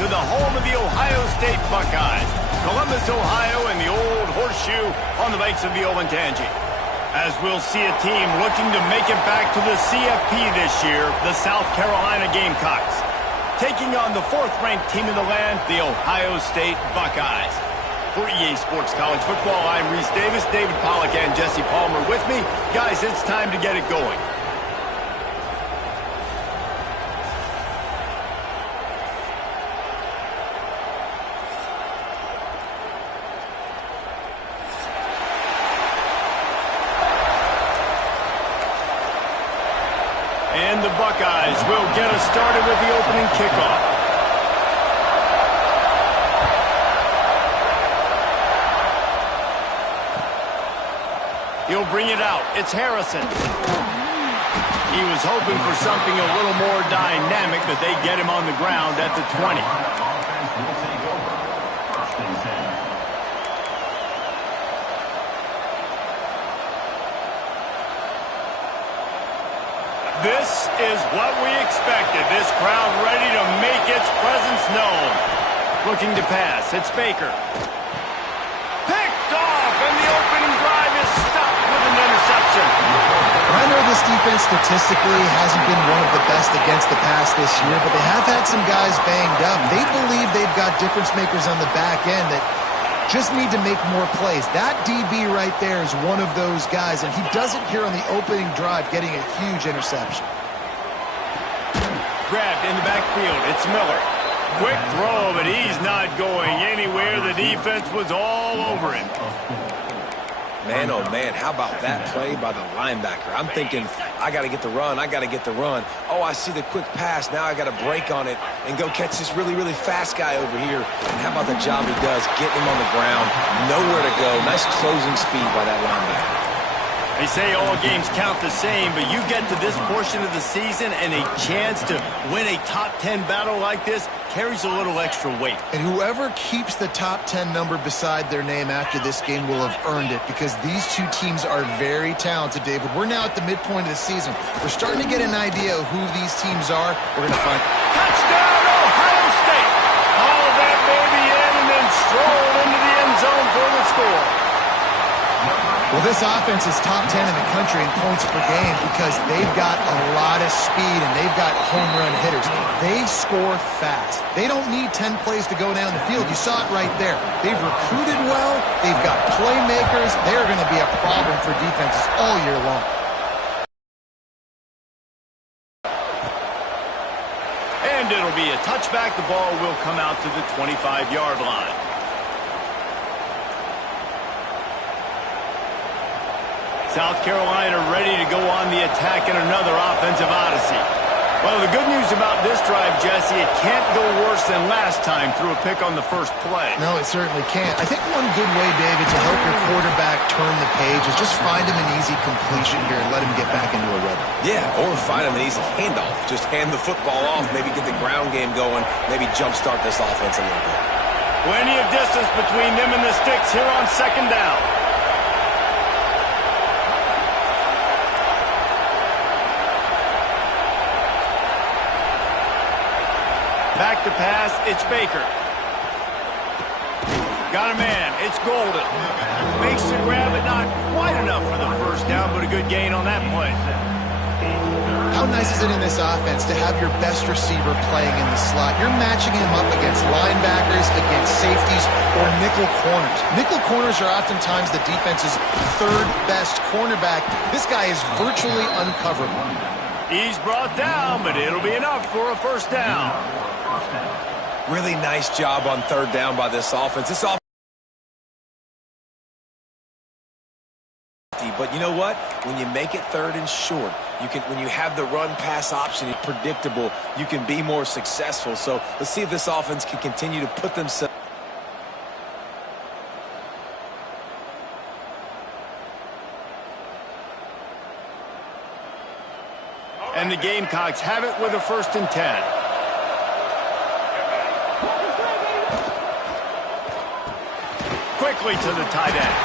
to the home of the Ohio State Buckeyes, Columbus, Ohio, and the old horseshoe on the banks of the Olentangy. As we'll see a team looking to make it back to the CFP this year, the South Carolina Gamecocks, taking on the 4th-ranked team in the land, the Ohio State Buckeyes. For EA Sports College Football, I'm Reese Davis, David Pollack, and Jesse Palmer with me. Guys, it's time to get it going. And the Buckeyes will get us started with the opening kickoff. He'll bring it out. It's Harrison. He was hoping for something a little more dynamic, but they get him on the ground at the 20. This is what we expected. This crowd ready to make its presence known. Looking to pass. It's Baker. Picked off, and the opening drive is stopped with an interception. I know this defense statistically hasn't been one of the best against the pass this year, but they have had some guys banged up. They believe they've got difference makers on the back end that just need to make more plays. That DB right there is one of those guys, and he does it here on the opening drive, getting a huge interception. Grabbed in the backfield. It's Miller. Quick throw, but he's not going anywhere. The defense was all over him. Man, oh man, how about that play by the linebacker? I'm thinking, I got to get the run, I got to get the run. Oh, I see the quick pass, now I got to break on it and go catch this really, really fast guy over here. And how about the job he does, getting him on the ground, nowhere to go. Nice closing speed by that linebacker. They say all games count the same, but you get to this portion of the season and a chance to win a top 10 battle like this carries a little extra weight. And whoever keeps the top 10 number beside their name after this game will have earned it, because these two teams are very talented, David. We're now at the midpoint of the season. We're starting to get an idea of who these teams are. We're going to find... Touchdown, Ohio State! Haul that baby in and then stroll into the end zone for the score. Well, this offense is top 10 in the country in points per game because they've got a lot of speed and they've got home run hitters. They score fast. They don't need 10 plays to go down the field. You saw it right there. They've recruited well. They've got playmakers. They're going to be a problem for defenses all year long. And it'll be a touchback. The ball will come out to the 25-yard line. South Carolina ready to go on the attack in another offensive odyssey. Well, the good news about this drive, Jesse, it can't go worse than last time through a pick on the first play. No, it certainly can't. I think one good way, David, to help your quarterback turn the page is just find him an easy completion here and let him get back into a rhythm. Yeah, or find him an easy handoff. Just hand the football off, maybe get the ground game going, maybe jumpstart this offense a little bit. Plenty of distance between them and the sticks here on second down. Back to pass, it's Baker. Got a man, it's Golden. Makes the grab, but not quite enough for the first down, but a good gain on that play. How nice is it in this offense to have your best receiver playing in the slot? You're matching him up against linebackers, against safeties, or nickel corners. Nickel corners are oftentimes the defense's third best cornerback. This guy is virtually uncoverable. He's brought down, but it'll be enough for a first down. Really nice job on third down by this offense. This offense, but you know what? When you make it third and short, when you have the run-pass option, it's predictable, you can be more successful. So let's see if this offense can continue to put themselves. And the Gamecocks have it with a 1st and 10. Quickly to the tight end.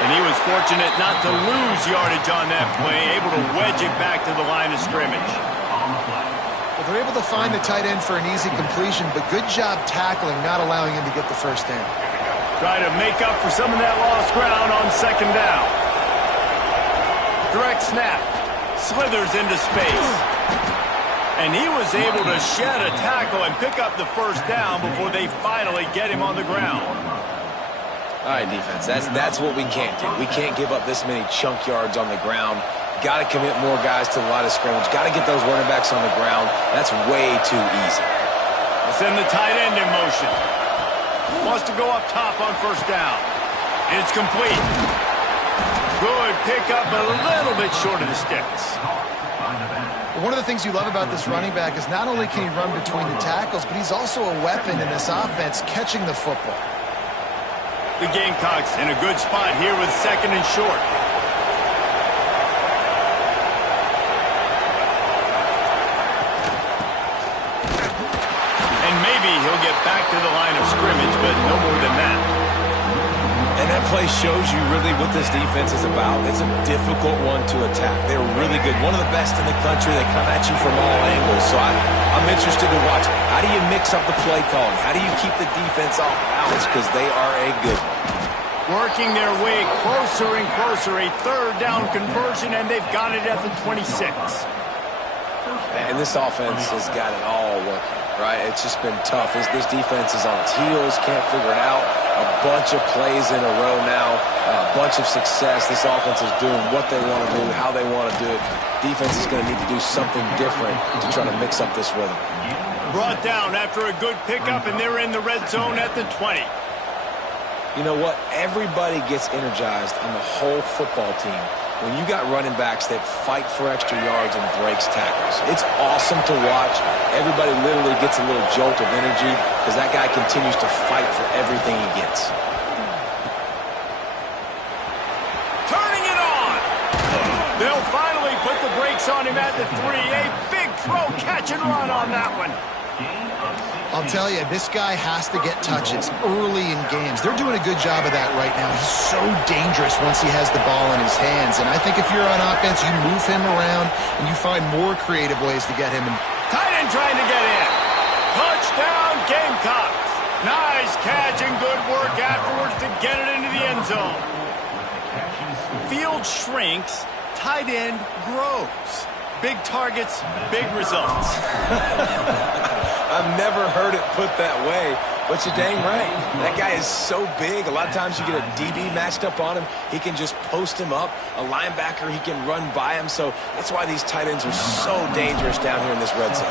And he was fortunate not to lose yardage on that play, able to wedge it back to the line of scrimmage. Well, they're able to find the tight end for an easy completion, but good job tackling, not allowing him to get the first down. Try to make up for some of that lost ground on second down. Direct snap. Slithers into space. And he was able to shed a tackle and pick up the first down before they finally get him on the ground. All right, defense, that's what we can't do. We can't give up this many chunk yards on the ground. Got to commit more guys to the line of scrimmage. Got to get those running backs on the ground. That's way too easy. Let's send the tight end in motion. Wants to go up top on first down. It's complete. Good pickup, a little bit short of the sticks. One of the things you love about this running back is not only can he run between the tackles, but he's also a weapon in this offense catching the football. The Gamecocks in a good spot here with second and short. He'll get back to the line of scrimmage, but no more than that. And that play shows you really what this defense is about. It's a difficult one to attack. They're really good. One of the best in the country. They come at you from all angles. So I'm interested to watch. How do you mix up the play calling? How do you keep the defense off balance? Because they are a good one. Working their way closer and closer. A third down conversion, and they've got it at the 26. And this offense has got it all working. Right, it's just been tough. This defense is on its heels, can't figure it out. A bunch of plays in a row now, a bunch of success. This offense is doing what they want to do, how they want to do it. Defense is going to need to do something different to try to mix up this rhythm. Brought down after a good pickup, and they're in the red zone at the 20. You know what? Everybody gets energized on the whole football team when you got running backs that fight for extra yards and breaks tackles. It's awesome to watch. Everybody literally gets a little jolt of energy because that guy continues to fight for everything he gets. Turning it on! They'll finally put the brakes on him at the 3. A big throw, catch and run on that one. I'll tell you, this guy has to get touches early in games. They're doing a good job of that right now. He's so dangerous once he has the ball in his hands. And I think if you're on offense, you move him around and you find more creative ways to get him. Tight end trying to get in. Touchdown, Gamecocks. Nice catch and good work afterwards to get it into the end zone. Field shrinks, tight end grows. Big targets, big results. I've never heard it put that way, but you're dang right. That guy is so big. A lot of times you get a DB matched up on him. He can just post him up. A linebacker, he can run by him. So that's why these tight ends are so dangerous down here in this red zone.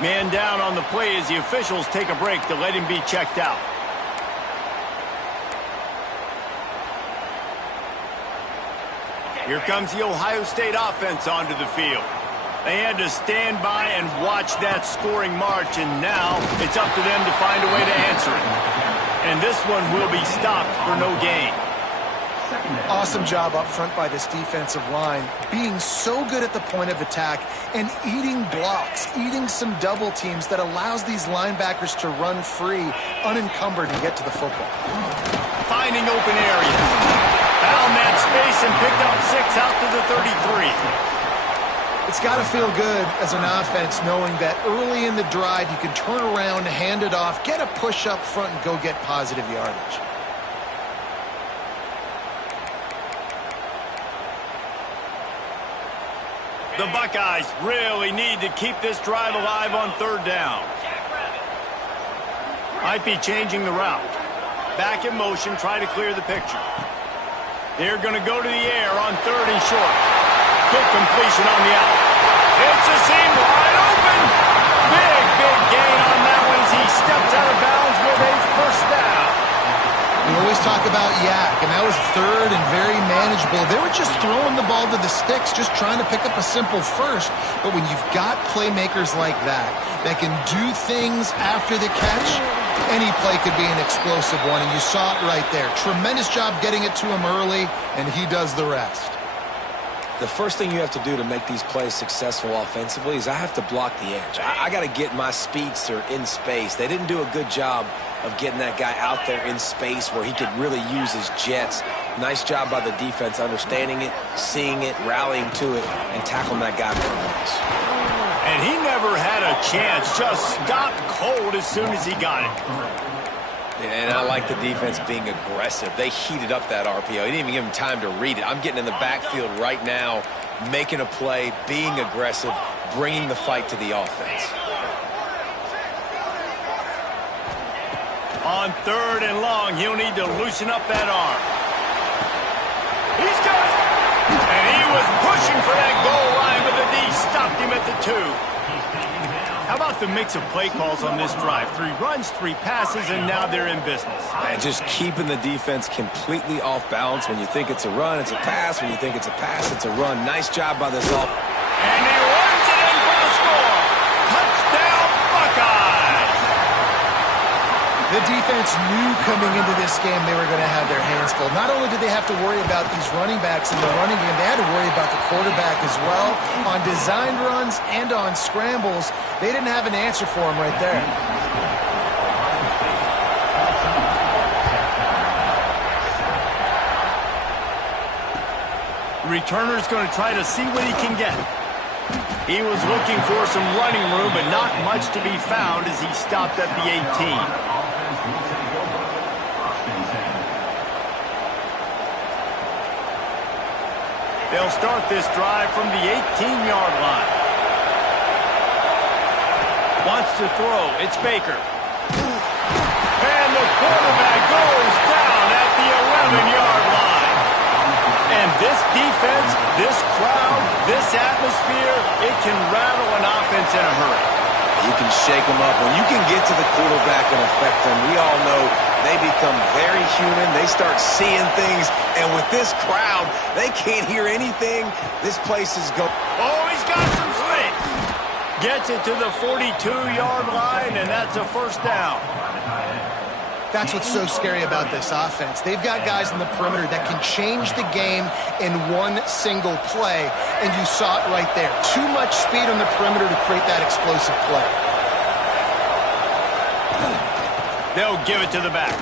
Man down on the play as the officials take a break to let him be checked out. Here comes the Ohio State offense onto the field. They had to stand by and watch that scoring march, and now it's up to them to find a way to answer it. And this one will be stopped for no gain. Awesome job up front by this defensive line, being so good at the point of attack and eating blocks, eating some double teams that allows these linebackers to run free, unencumbered, and get to the football. Finding open areas. Found that space and picked up 6 out to the 33. It's got to feel good as an offense knowing that early in the drive you can turn around, hand it off, get a push up front, and go get positive yardage. The Buckeyes really need to keep this drive alive on third down. Might be changing the route. Back in motion, try to clear the picture. They're going to go to the air on third and short. Good completion on the out. It's a seam wide open. Big gain on that one as he steps out of bounds with a first down. We always talk about Yak, and that was third and very manageable. They were just throwing the ball to the sticks, just trying to pick up a simple first. But when you've got playmakers like that can do things after the catch, any play could be an explosive one, and you saw it right there. Tremendous job getting it to him early, and he does the rest. The first thing you have to do to make these plays successful offensively is I have to block the edge. I got to get my speedster in space. They didn't do a good job of getting that guy out there in space where he could really use his jets Nice job by the defense, understanding it, seeing it, rallying to it, and tackling that guy for a loss. And he never had a chance, just stopped cold as soon as he got it. And I like the defense being aggressive. They heated up that RPO. He didn't even give him time to read it. I'm getting in the backfield right now, making a play, being aggressive, bringing the fight to the offense. On 3rd and long, he'll need to loosen up that arm. He's got it! And he was pushing for that goal line, but the D stopped him at the 2. How about the mix of play calls on this drive? 3 runs, 3 passes, and now they're in business. And just keeping the defense completely off balance. When you think it's a run, it's a pass. When you think it's a pass, it's a run. Nice job by this offense. And he runs it in for the score. Touchdown, Buckeyes! The defense knew coming into this game they were going to have their hands full. Not only did they have to worry about these running backs in the running game, they had to worry about the quarterback as well. On designed runs and on scrambles, they didn't have an answer for him right there. Returner's going to try to see what he can get. He was looking for some running room, but not much to be found as he stopped at the 18. They'll start this drive from the 18-yard line. Wants to throw. It's Baker. And the quarterback goes down at the 11-yard line. And this defense, this crowd, this atmosphere, it can rattle an offense in a hurry. You can shake them up. When you can get to the quarterback and affect them, we all know they become very human. They start seeing things. And with this crowd, they can't hear anything. This place is going. Oh, he's got some space. Gets it to the 42-yard line, and that's a first down. That's what's so scary about this offense. They've got guys in the perimeter that can change the game in one single play, and you saw it right there. Too much speed on the perimeter to create that explosive play. They'll give it to the back.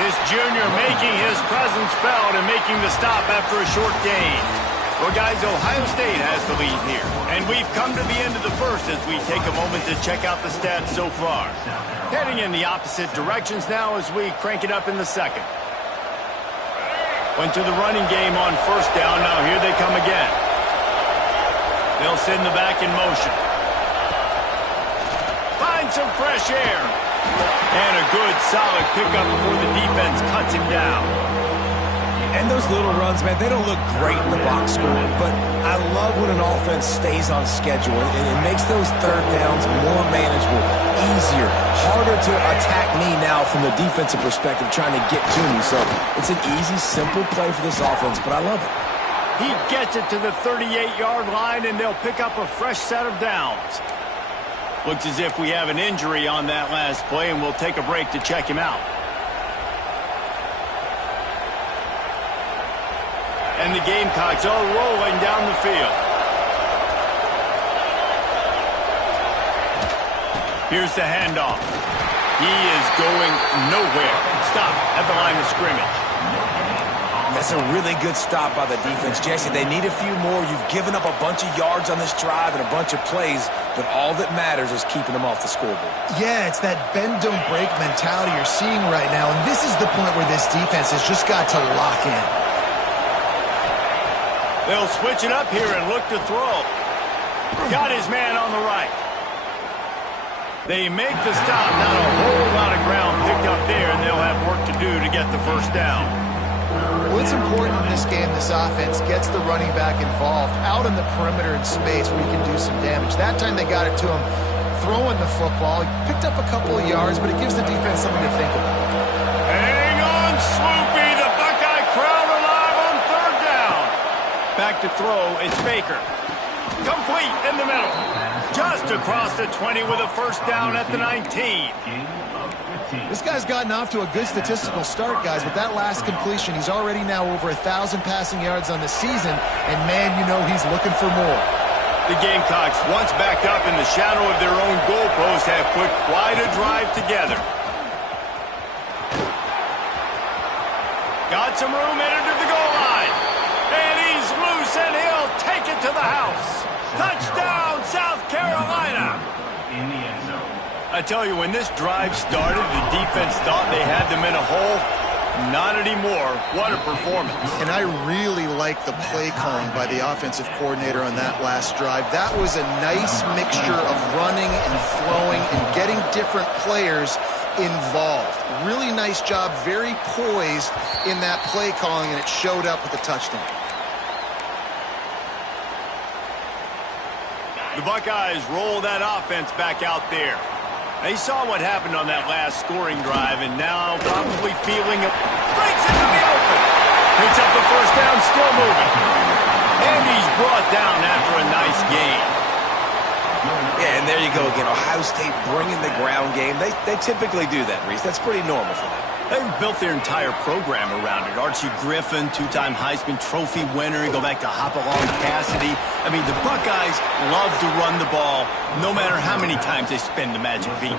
This junior making his presence felt and making the stop after a short gain. Well, guys, Ohio State has the lead here, and we've come to the end of the first as we take a moment to check out the stats so far. Heading in the opposite directions now as we crank it up in the second. Went to the running game on first down. Now here they come again. They'll send the back in motion. Find some fresh air. And a good, solid pickup before the defense cuts him down. And those little runs, man, they don't look great in the box score, but I love when an offense stays on schedule, and it makes those third downs more manageable, easier, harder to attack me now from the defensive perspective trying to get to me. So it's an easy, simple play for this offense, but I love it. He gets it to the 38-yard line, and they'll pick up a fresh set of downs. Looks as if we have an injury on that last play, and we'll take a break to check him out. And the Gamecocks are rolling down the field. Here's the handoff. He is going nowhere. Stop at the line of scrimmage. That's a really good stop by the defense, Jesse. They need a few more. You've given up a bunch of yards on this drive and a bunch of plays, but all that matters is keeping them off the scoreboard. Yeah, it's that bend, don't break mentality you're seeing right now, and this is the point where this defense has just got to lock in. They'll switch it up here and look to throw. Got his man on the right. They make the stop. Not a whole lot of ground picked up there, and they'll have work to do to get the first down. Well, it's important in this game this offense gets the running back involved out in the perimeter in space where he can do some damage. That time they got it to him throwing the football. He picked up a couple of yards, but it gives the defense something to think about. Hang on, Swoopy. The Buckeye crowd alive on third down. Back to throw. It's Baker. Complete in the middle. Just across the 20 with a first down at the 19. This guy's gotten off to a good statistical start, guys. With that last completion, he's already now over 1,000 passing yards on the season, and man, you know he's looking for more. The Gamecocks, once backed up in the shadow of their own goalpost, have put quite a drive together. Got some room headed to the goal line. And he's loose, and he'll take it to the house. Touchdown, South Carolina. In the end zone. I tell you, when this drive started, the defense thought they had them in a hole. Not anymore. What a performance. And I really like the play calling by the offensive coordinator on that last drive. That was a nice mixture of running and throwing and getting different players involved. Really nice job, very poised in that play calling, and it showed up with the touchdown. The Buckeyes roll that offense back out there. They saw what happened on that last scoring drive, and now probably feeling it. Breaks into the open. Picks up the first down, still moving. And he's brought down after a nice gain. Yeah, and there you go again. Ohio State bringing the ground game. They typically do that, Reese. That's pretty normal for them. They've built their entire program around it. Archie Griffin, two-time Heisman Trophy winner. You go back to Hopalong Cassidy. I mean, the Buckeyes love to run the ball, no matter how many times they spin the magic beat.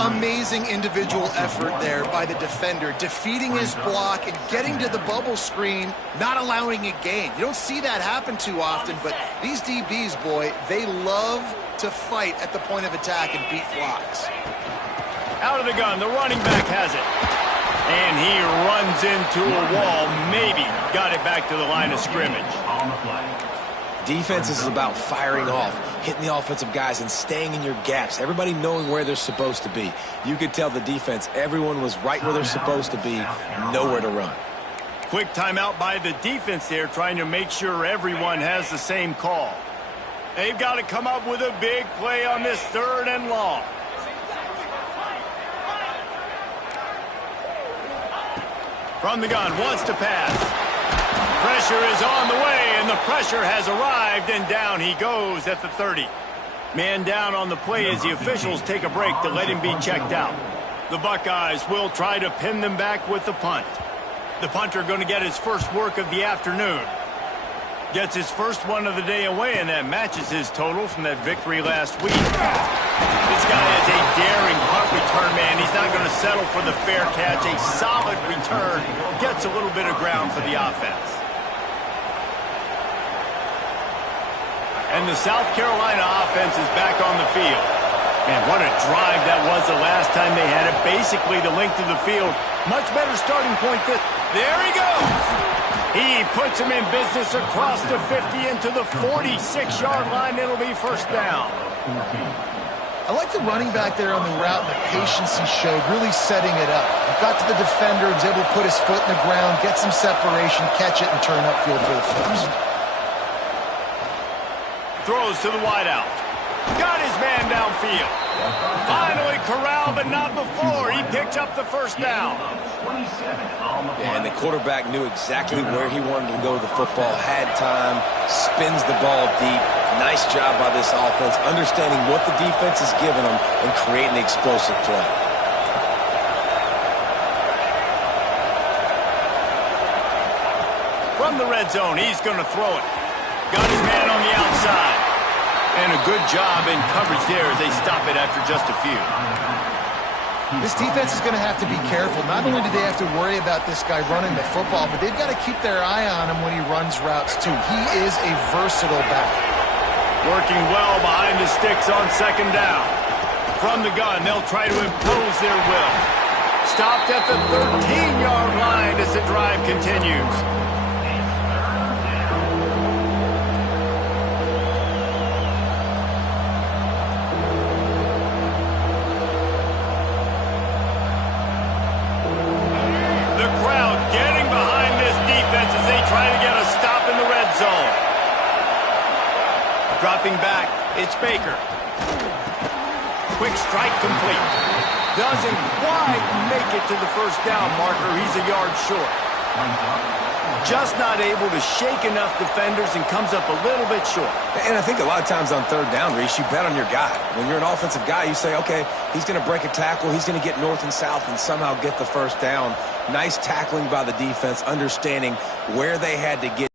Amazing individual effort there by the defender, defeating his block and getting to the bubble screen, not allowing a gain. You don't see that happen too often, but these DBs, boy, they love to fight at the point of attack and beat blocks. Out of the gun, the running back has it. And he runs into a wall, maybe got it back to the line of scrimmage. On the play. Defense is about firing off, hitting the offensive guys, and staying in your gaps. Everybody knowing where they're supposed to be. You could tell the defense, everyone was right where they're supposed to be, nowhere to run. Quick timeout by the defense there, trying to make sure everyone has the same call. They've got to come up with a big play on this 3rd and long. From the gun, wants to pass. Pressure is on the way, and the pressure has arrived, and down he goes at the 30. Man down on the play as the officials take a break to let him be checked out. The Buckeyes will try to pin them back with the punt. The punter going to get his first work of the afternoon. Gets his first one of the day away, and that matches his total from that victory last week. This guy is a daring punt return man. He's not going to settle for the fair catch. A solid return. Gets a little bit of ground for the offense. And the South Carolina offense is back on the field. Man, what a drive that was the last time they had it. Basically the length of the field. Much better starting point this. There he goes. He puts him in business across the 50 into the 46-yard line. It'll be first down. I like the running back there on the route and the patience he showed, really setting it up. He got to the defender, was able to put his foot in the ground, get some separation, catch it, and turn upfield for the first. Throws to the wideout. Got his man downfield. Finally corralled, but not before. He picked up the first down. 27 on the play. And the quarterback knew exactly where he wanted to go with the football, had time, spins the ball deep. Nice job by this offense, understanding what the defense is giving them and creating an explosive play. From the red zone, he's going to throw it. Got his man on the outside. And a good job in coverage there as they stop it after just a few. This defense is going to have to be careful. Not only do they have to worry about this guy running the football, but they've got to keep their eye on him when he runs routes too. He is a versatile back. Working well behind the sticks on second down. From the gun, they'll try to impose their will. Stopped at the 13-yard line as the drive continues. Dropping back, it's Baker. Quick strike complete. Doesn't quite make it to the first down marker. He's a yard short. Just not able to shake enough defenders and comes up a little bit short. And I think a lot of times on third down, Reese, you bet on your guy. When you're an offensive guy, you say, okay, he's going to break a tackle. He's going to get north and south and somehow get the first down. Nice tackling by the defense, understanding where they had to get.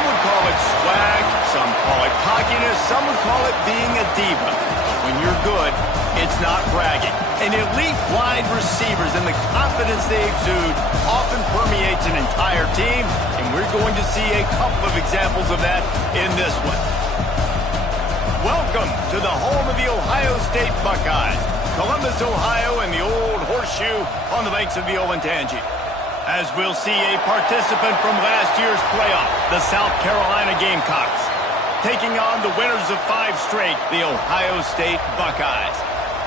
Some would call it swag, some call it cockiness, some would call it being a diva. But when you're good, it's not bragging. And elite wide receivers and the confidence they exude often permeates an entire team, and we're going to see a couple of examples of that in this one. Welcome to the home of the Ohio State Buckeyes, Columbus, Ohio, and the old horseshoe on the banks of the Olentangy. As we'll see a participant from last year's playoff, the South Carolina Gamecocks, taking on the winners of 5 straight, the Ohio State Buckeyes.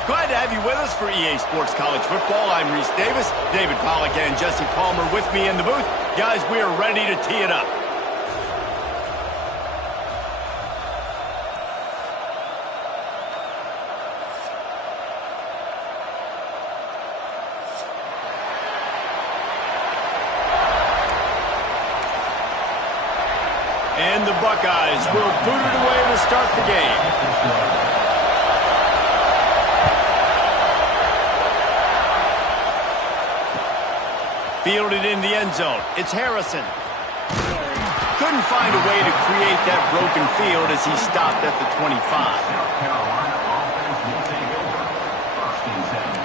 Glad to have you with us for EA Sports College Football. I'm Reese Davis, David Pollack and Jesse Palmer with me in the booth. Guys, we are ready to tee it up. And the Buckeyes will boot it away to start the game. Fielded in the end zone. It's Harrison. Couldn't find a way to create that broken field as he stopped at the 25. South Carolina offense will take over. 1st and 7.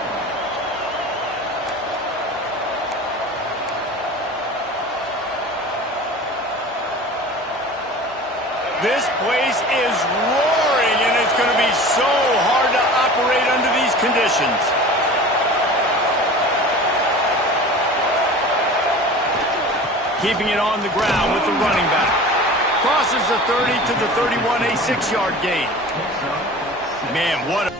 This place is roaring, and it's going to be so hard to operate under these conditions. Keeping it on the ground with the running back. Crosses the 30 to the 31, a 6-yard gain. Man, what a...